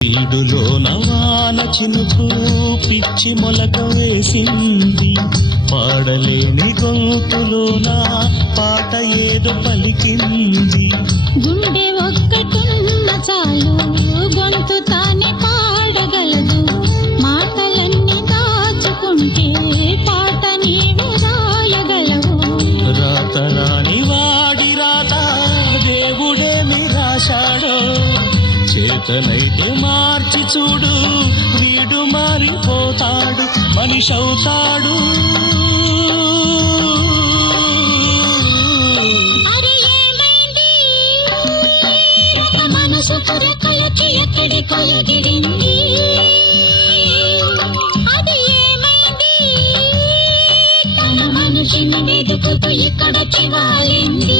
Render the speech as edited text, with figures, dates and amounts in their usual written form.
ఈడులో నవాన చినుకు పిచ్చి మొలక వేసింది, పాడలేని గొంతులోన పాట ఏదో పలికింది. గుండె ఒక్కటున్న చాలు గొంతు తానే పాడగలదు, మాటలన్నీ దాచుకుంటే పాట నీవు రాయగలవు. రాత రాని వాడి రాత దేవుడేమి రాశాడో, చేతనైతే మార్చి చూడు వీడు మారిపోతాడు, మనిషి అవుతాడు. మనసు పురకలకి ఎక్కడి కొలగిరింది, అది ఏమైంది? తన మనిషిని వెతుకుతూ ఇక్కడ చివాలింది.